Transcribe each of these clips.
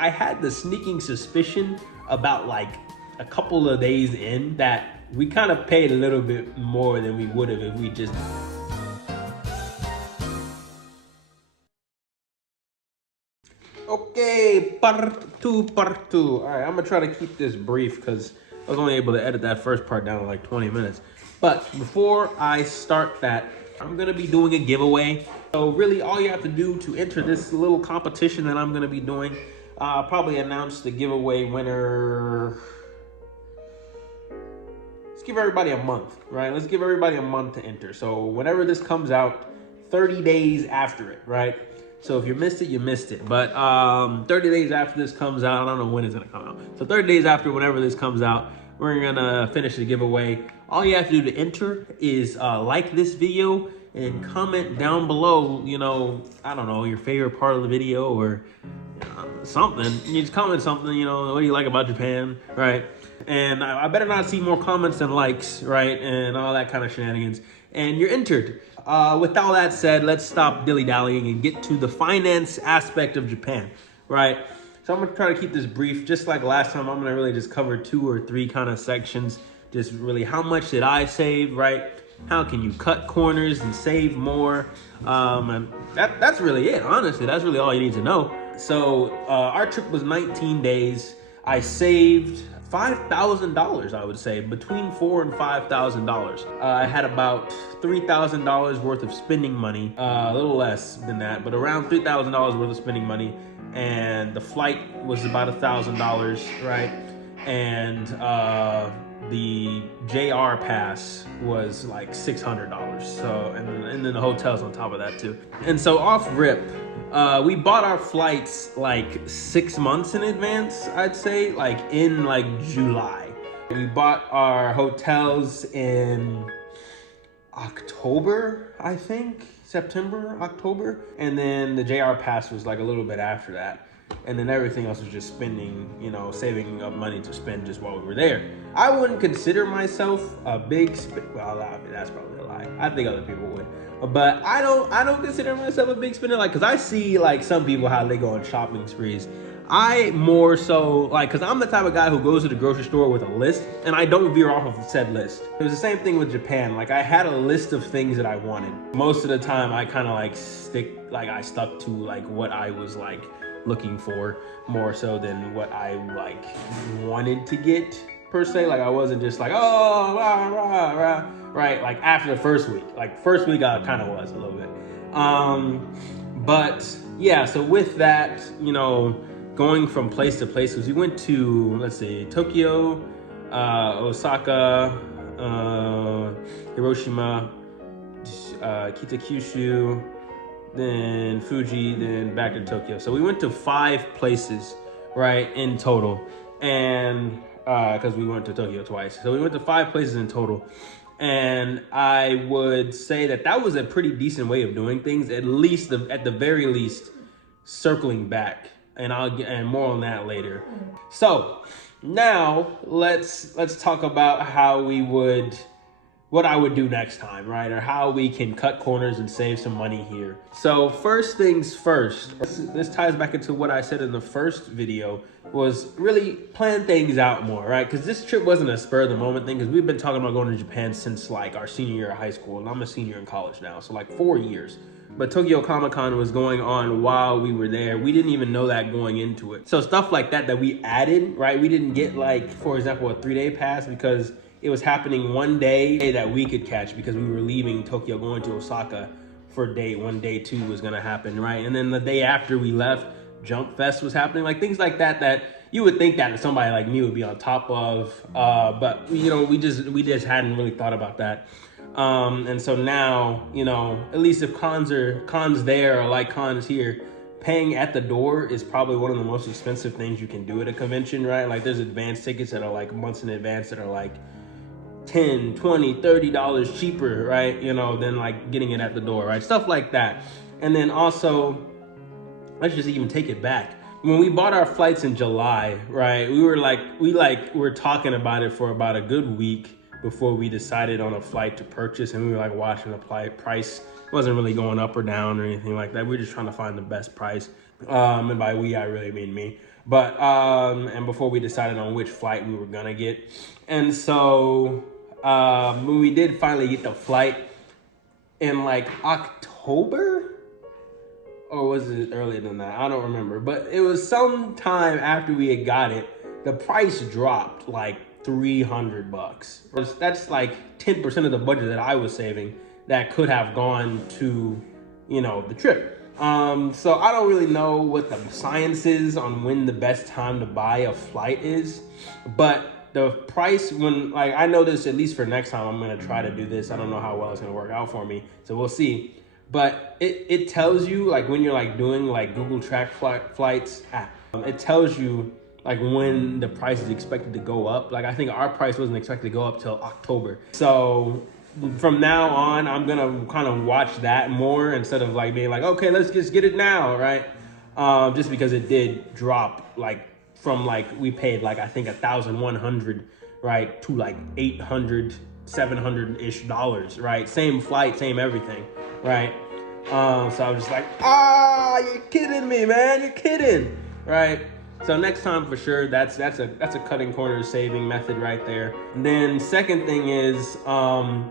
I had the sneaking suspicion about like a couple of days in that we kind of paid a little bit more than we would have if we just... Okay, part two. All right, I'm gonna try to keep this brief because I was only able to edit that first part down to like 20 minutes. But before I start that, I'm gonna be doing a giveaway. So really all you have to do to enter this little competition that I'm gonna be doing, I'll probably announce the giveaway winner. Let's give everybody a month, right? Let's give everybody a month to enter. So whenever this comes out, 30 days after it, right? So if you missed it, you missed it. But 30 days after this comes out, I don't know when it's gonna come out. So 30 days after whenever this comes out, we're gonna finish the giveaway. All you have to do to enter is like this video and comment down below, you know, I don't know, your favorite part of the video or something. You just comment something, you know, what do you like about Japan, right? And I better not see more comments than likes, right? And all that kind of shenanigans. And you're entered. With all that said, let's stop dilly-dallying and get to the finance aspect of Japan, right? So I'm gonna try to keep this brief. Just like last time, I'm gonna really just cover 2 or 3 kind of sections. Just really, how much did I save, right? How can you cut corners and save more? And that's really it, honestly. That's really all you need to know. So our trip was 19 days. I saved $5,000, I would say, between $4,000 and $5,000. I had about $3,000 worth of spending money, a little less than that, but around $3,000 worth of spending money. And the flight was about $1,000, right? And the JR pass was like $600. So, and then the hotels on top of that too. And so off rip, we bought our flights like 6 months in advance, I'd say, like in like July. We bought our hotels in October, I think, September, October. And then the JR pass was like a little bit after that. And then everything else was just spending, you know, saving up money to spend just while we were there. I wouldn't consider myself a big well, that's probably a lie. I think other people would. But I don't consider myself a big spender, like, cause I see like some people how they go on shopping sprees. I more so like, cause I'm the type of guy who goes to the grocery store with a list and I don't veer off of said list. It was the same thing with Japan. Like I had a list of things that I wanted. Most of the time I kind of like I stuck to like what I was like looking for more so than what I like wanted to get per se. Like I wasn't just like, oh, rah, rah, rah, right? Like after the first week, I kind of was a little bit. But yeah, so with that, you know, going from place to place, because we went to, let's see, Tokyo, Osaka, Hiroshima, Kitakyushu, then Fuji, then back to Tokyo. So we went to 5 places, right, in total. And because we went to Tokyo twice. So we went to 5 places in total. And I would say that was a pretty decent way of doing things, at least at the very least, circling back. And I'll get more on that later. So now let's talk about what I would do next time, right? Or how we can cut corners and save some money here. So first things first, this ties back into what I said in the first video, was really plan things out more, right? Because this trip wasn't a spur of the moment thing, because we've been talking about going to Japan since like our senior year of high school, and I'm a senior in college now, so like 4 years. But Tokyo Comic Con was going on while we were there. We didn't even know that going into it. So stuff like that we added, right? We didn't get like, for example, a 3-day pass because it was happening one day that we could catch because we were leaving Tokyo going to Osaka for day 1, day 2 was gonna happen, right? And then the day after we left, Jump Fest was happening, like things like that you would think that somebody like me would be on top of, but you know, we just hadn't really thought about that. And so now, you know, at least if cons there or like cons here, paying at the door is probably one of the most expensive things you can do at a convention, right? Like there's advance tickets that are like months in advance that are like $10, $20, $30 cheaper, right? You know, than like getting it at the door, right? Stuff like that. And then also, let's just even take it back. When we bought our flights in July, right? We were talking about it for about a good week before we decided on a flight to purchase, and we were like watching the price. It wasn't really going up or down or anything like that. We were just trying to find the best price. And by we, I really mean me. But and before we decided on which flight we were gonna get. And so when we did finally get the flight in like October, or was it earlier than that? I don't remember, but it was some time after we had got it, the price dropped like $300. That's like 10% of the budget that I was saving that could have gone to, the trip. So I don't really know what the science is on when the best time to buy a flight is, but the price I know this, at least for next time, I'm going to try to do this. I don't know how well it's going to work out for me. So we'll see. But it tells you like when you're like doing like Google Track flights, it tells you like when the price is expected to go up. Like I think our price wasn't expected to go up till October. So from now on, I'm gonna kind of watch that more instead of like being like, okay, let's just get it now, right? Just because it did drop like from like we paid like I think $1,100, right, to like $800, $700-ish, right? Same flight, same everything, right? So I was just like, you're kidding me, man, you're kidding, right? So next time for sure, that's a cutting corners saving method right there. And then second thing is, for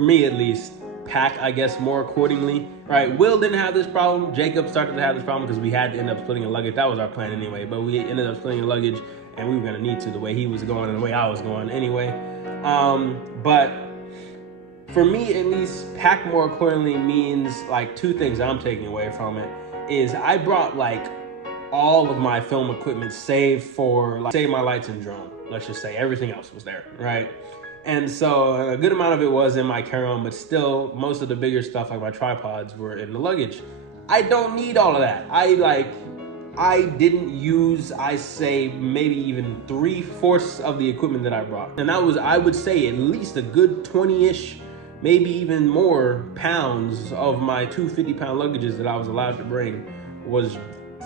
me at least, pack, I guess, more accordingly, right? Will didn't have this problem. Jacob started to have this problem because we had to end up splitting a luggage. That was our plan anyway, but we ended up splitting a luggage and we were gonna need to, the way he was going and the way I was going anyway. But for me at least, pack more accordingly means like two things I'm taking away from it is I brought like all of my film equipment save my lights and drone. Let's just say everything else was there, right? And so a good amount of it was in my carry-on, but still most of the bigger stuff like my tripods were in the luggage. I don't need all of that. I didn't use, I say maybe even 3/4 of the equipment that I brought. And that was, I would say, at least a good 20-ish, maybe even more pounds of my 250-pound luggages that I was allowed to bring was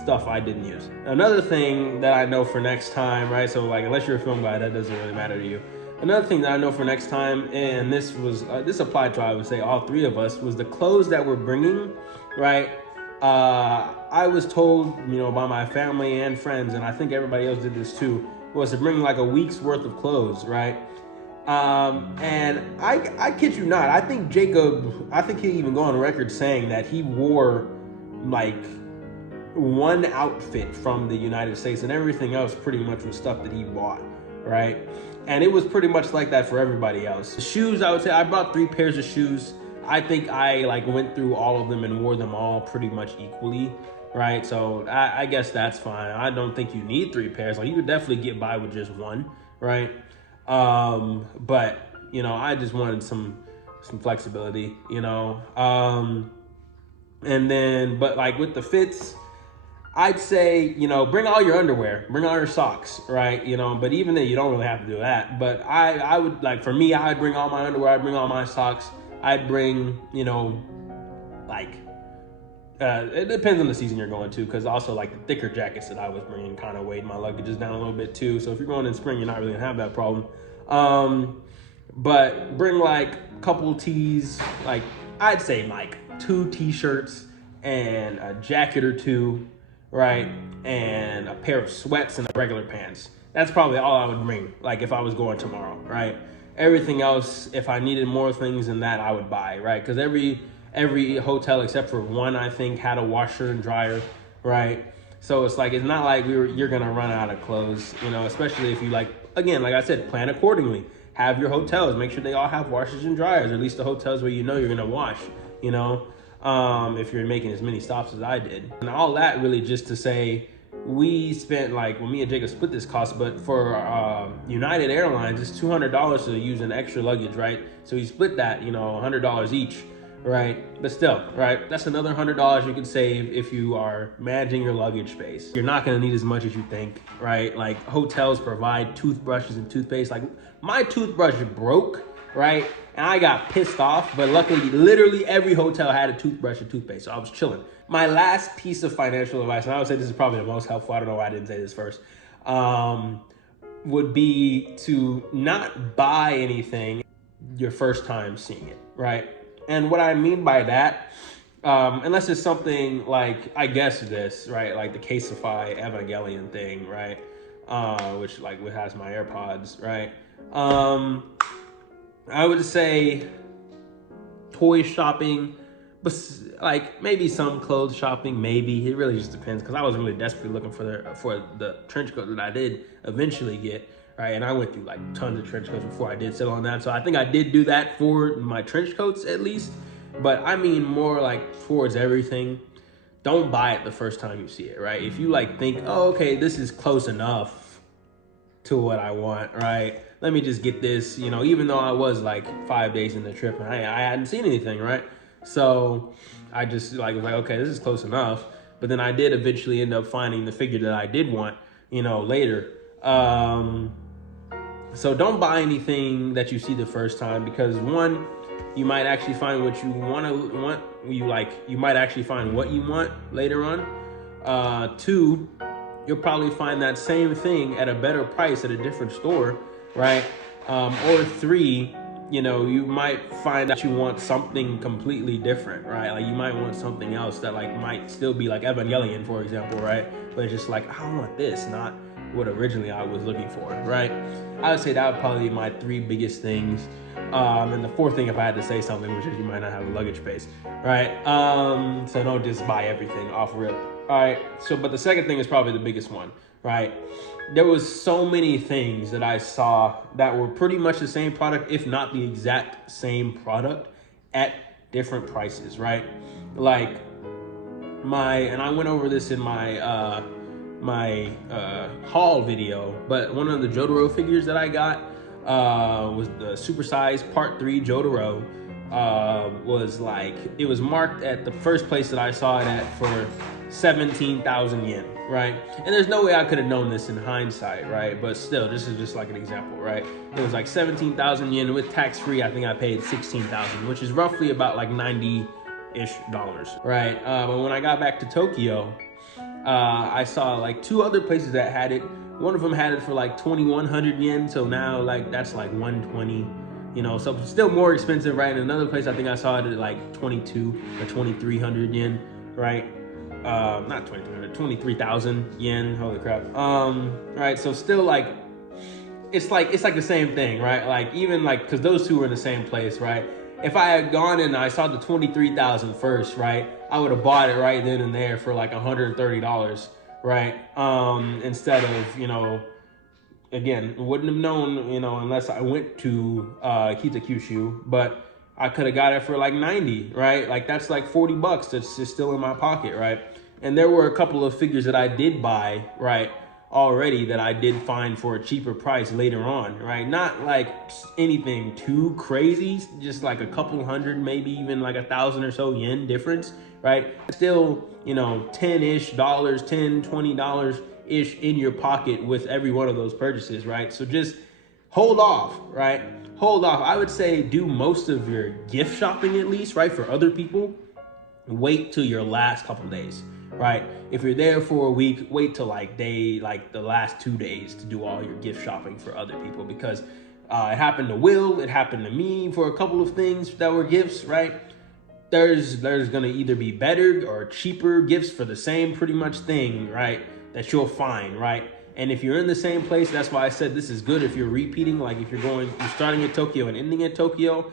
stuff I didn't use. Another thing that I know for next time, right? So like, unless you're a film guy, that doesn't really matter to you. Another thing that I know for next time, and this applied to, I would say, all three of us, was the clothes that we're bringing, right? I was told, by my family and friends, and I think everybody else did this too, was to bring like a week's worth of clothes, right? And I kid you not, I think he even go on record saying that he wore like one outfit from the United States and everything else pretty much was stuff that he bought, right? And it was pretty much like that for everybody else. The shoes, I would say I bought 3 pairs of shoes. I think I like went through all of them and wore them all pretty much equally, right? So I guess that's fine. I don't think you need 3 pairs. Like you could definitely get by with just one, right? But I just wanted some flexibility, and then, but like with the fits, I'd say, bring all your underwear, bring all your socks, right? But even then you don't really have to do that. But I would, like, for me, I'd bring all my underwear, I'd bring all my socks, I'd bring, it depends on the season you're going to, because also like the thicker jackets that I was bringing kind of weighed my luggages down a little bit too. So if you're going in spring, you're not really gonna have that problem. But bring like a couple tees, like I'd say like 2 t-shirts and a jacket or 2, right? And a pair of sweats and regular pants. That's probably all I would bring, like if I was going tomorrow, right? Everything else, if I needed more things than that, I would buy, right? Because every hotel except for one, I think, had a washer and dryer, right? So it's like, it's not like you're gonna run out of clothes, especially if you like I said, plan accordingly. Have your hotels, make sure they all have washers and dryers, or at least the hotels where you're gonna wash, if you're making as many stops as I did. And all that really just to say, we spent me and Jacob split this cost, but for United Airlines, it's $200 to use an extra luggage, right? So we split that, $100 each, right? But still, right? That's another $100 you can save if you are managing your luggage space. You're not gonna need as much as you think, right? Like hotels provide toothbrushes and toothpaste. Like my toothbrush broke, right? And I got pissed off, but luckily, literally every hotel had a toothbrush and toothpaste, so I was chilling. My last piece of financial advice, and I would say this is probably the most helpful, I don't know why I didn't say this first, would be to not buy anything your first time seeing it, right? And what I mean by that Unless it's something like, I guess this, right? Like the Caseify Evangelion thing, right? Which like has my AirPods, right? I would say toy shopping, but like maybe some clothes shopping, maybe. It really just depends, because I was really desperately looking for the trench coat that I did eventually get, right? And I went through like tons of trench coats before I did settle on that. So I think I did do that for my trench coats at least. But I mean more like towards everything. Don't buy it the first time you see it, right? If you like think, oh, okay, this is close enough to what I want, right? Let me just get this, even though I was like 5 days in the trip and I hadn't seen anything, right? So I just was like, okay, this is close enough. But then I did eventually end up finding the figure that I did want, later. So don't buy anything that you see the first time, because one, you might actually find what you want. You might actually find what you want later on. Two, you'll probably find that same thing at a better price at a different store, right? Or three, you might find that you want something completely different, right? Like you might want something else that like might still be like Evangelion, for example, right? But it's just like, I want this, not what originally I was looking for, right? I would say that would probably be my three biggest things. And the fourth thing, if I had to say something, which is you might not have a luggage space, right? So don't just buy everything off rip. All right. So, but the second thing is probably the biggest one, right? There was so many things that I saw that were pretty much the same product, if not the exact same product, at different prices, right? Like and I went over this in my haul video, but one of the Jotaro figures that I got was the supersized part 3 Jotaro. It was marked at the first place that I saw it at for 17,000 yen, right? And there's no way I could have known this in hindsight, right? But still, this is just like an example, right? It was like 17,000 yen with tax free. I think I paid 16,000, which is roughly about like $90-ish, right? But when I got back to Tokyo, I saw like 2 other places that had it. One of them had it for like 2,100 yen, so now like that's like 120, so still more expensive, right? And another place I think I saw it at like 22 or 2,300 yen, right? Not 2,300, 23,000 yen. Holy crap. Right. So still like, it's like the same thing, right? Like even like, because those two were in the same place, right? If I had gone and I saw the 23,000 first, right, I would have bought it right then and there for like $130, right? Instead of, again, wouldn't have known, unless I went to Kitakyushu, but I could have got it for like 90, right? Like that's like $40 that's just still in my pocket, right? And there were a couple of figures that I did buy, right, already that I did find for a cheaper price later on, right? Not like anything too crazy, just like a couple hundred, maybe even like 1,000 or so yen difference, right? Still, 10-ish dollars, $10, $20-ish in your pocket with every one of those purchases, right? So just hold off, right? Hold off. I would say do most of your gift shopping at least, right? For other people, wait till your last couple days, right? If you're there for a week, wait till like the last 2 days to do all your gift shopping for other people, because it happened to Will, it happened to me for a couple of things that were gifts, right? There's gonna either be better or cheaper gifts for the same pretty much thing, right? That you'll find, right? And if you're in the same place, that's why I said this is good if you're repeating, like if you're starting at Tokyo and ending at Tokyo,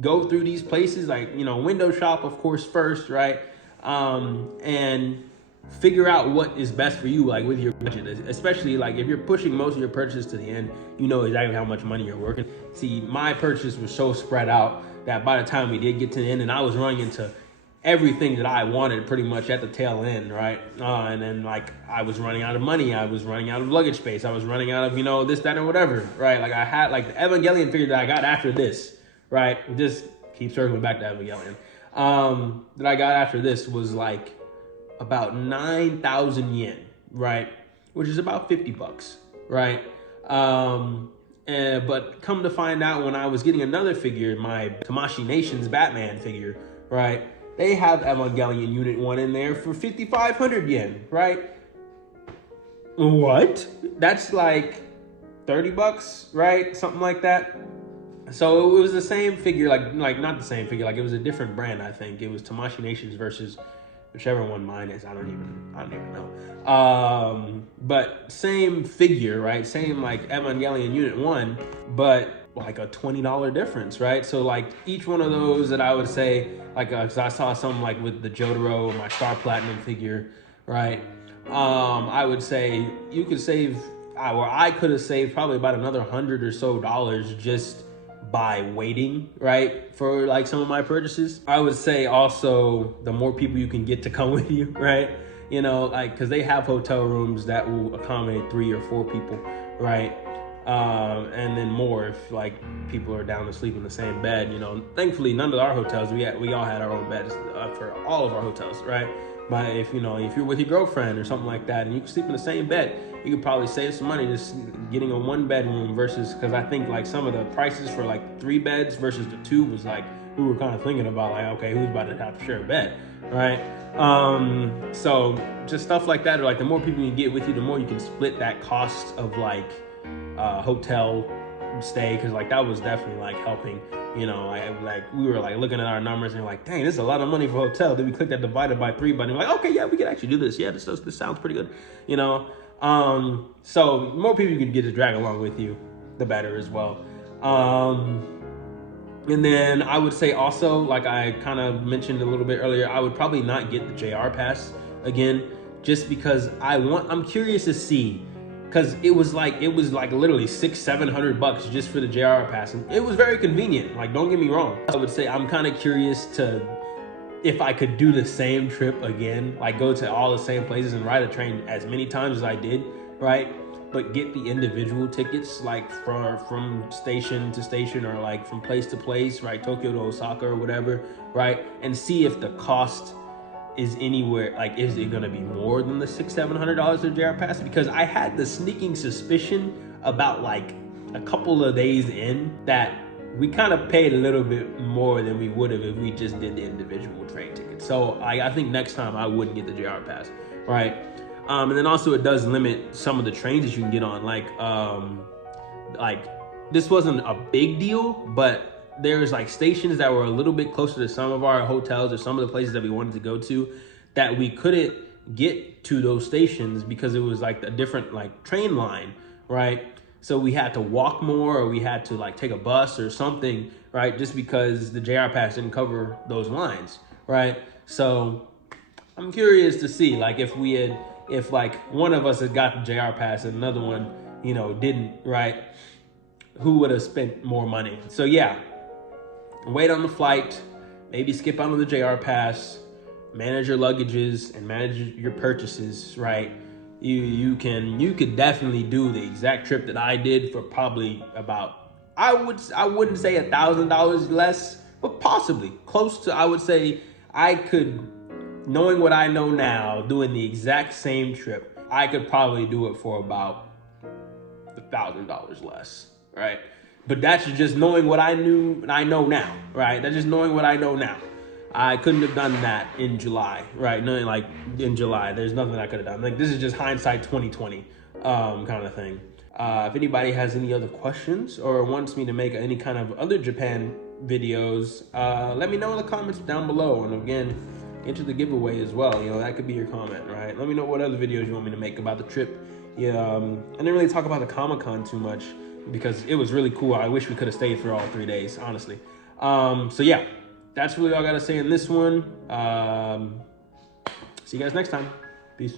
go through these places, like, window shop, of course, first, right? And figure out what is best for you, like with your budget, especially like if you're pushing most of your purchases to the end, you know exactly how much money you're working. See, my purchase was so spread out that by the time we did get to the end, and I was running into everything that I wanted pretty much at the tail end, right? And then like I was running out of money, I was running out of luggage space, I was running out of, this, that, and whatever, right? Like I had like the Evangelion figure that I got after this, right? Just keep circling back to Evangelion. That I got after this was like about 9,000 yen, right? Which is about $50, right? But come to find out, when I was getting another figure, my Tamashii Nations Batman figure, right? They have Evangelion Unit 1 in there for 5,500 yen, right? What? That's like $30, right? Something like that. So it was the same figure, like not the same figure, like it was a different brand. I think it was Tamashii Nations versus whichever one mine is. I don't even know. But same figure, right? Same like Evangelion Unit 1, but like a $20 difference, right? So like each one of those that I would say, like, cause I saw some like with the Jotaro, my Star Platinum figure, right? I would say you could save, or I could have saved probably about another $100 or so just by waiting, right, for like some of my purchases. I would say also the more people you can get to come with you, right? You know, like, cause they have hotel rooms that will accommodate 3 or 4 people, right? And then more if like people are down to sleep in the same bed. You know, thankfully none of our hotels, we all had our own beds for all of our hotels, right? But if you're with your girlfriend or something like that and you can sleep in the same bed, you could probably save some money just getting a 1-bedroom versus, because I think like some of the prices for like 3 beds versus the 2 was like, we were kind of thinking about like, okay, who's about to have to share a bed, right? So just stuff like that, or like the more people you can get with you, the more you can split that cost of like hotel stay, because like that was definitely like helping. You know, like we were like looking at our numbers and like, dang, this is a lot of money for hotel. Then we clicked that divided by 3 button. We're like, okay, yeah, we can actually do this. Yeah, this sounds pretty good. You know, so the more people you can get to drag along with you, the better as well. And then I would say also, like I kind of mentioned a little bit earlier, I would probably not get the JR pass again, just because I'm curious to see. Because it was like literally $600-700 just for the JR pass, and it was very convenient. Like, don't get me wrong. I would say I'm kind of curious to if I could do the same trip again, like go to all the same places and ride a train as many times as I did, right? But get the individual tickets, like from station to station or like from place to place, right? Tokyo to Osaka or whatever, right? And see if the cost is anywhere, like, is it gonna be more than the $600-700 of JR pass? Because I had the sneaking suspicion about like a couple of days in that we kind of paid a little bit more than we would have if we just did the individual train tickets. So I think next time I wouldn't get the JR pass, right? And then also it does limit some of the trains that you can get on. Like this wasn't a big deal, but there's like stations that were a little bit closer to some of our hotels or some of the places that we wanted to go to that we couldn't get to those stations because it was like a different like train line, right? So we had to walk more, or we had to like take a bus or something, right? Just because the JR pass didn't cover those lines, right? So I'm curious to see like if like one of us had got the JR pass and another one, didn't, right? Who would have spent more money? So yeah, wait on the flight, maybe skip out on the JR pass, manage your luggages and manage your purchases, right? You could definitely do the exact trip that I did for probably about, I wouldn't say $1,000 less, but possibly close to. I would say I could, knowing what I know now, doing the exact same trip, I could probably do it for about $1,000 less, right? But that's just knowing what I knew and I know now, right? That's just knowing what I know now. I couldn't have done that in July, right? No, like in July, there's nothing I could have done. Like, this is just hindsight 2020 kind of thing. If anybody has any other questions or wants me to make any kind of other Japan videos, let me know in the comments down below. And again, enter the giveaway as well. That could be your comment, right? Let me know what other videos you want me to make about the trip. Yeah, I didn't really talk about the Comic-Con too much because it was really cool. I wish we could have stayed for all 3 days, honestly. So yeah, that's really all I got to say in this one. See you guys next time. Peace.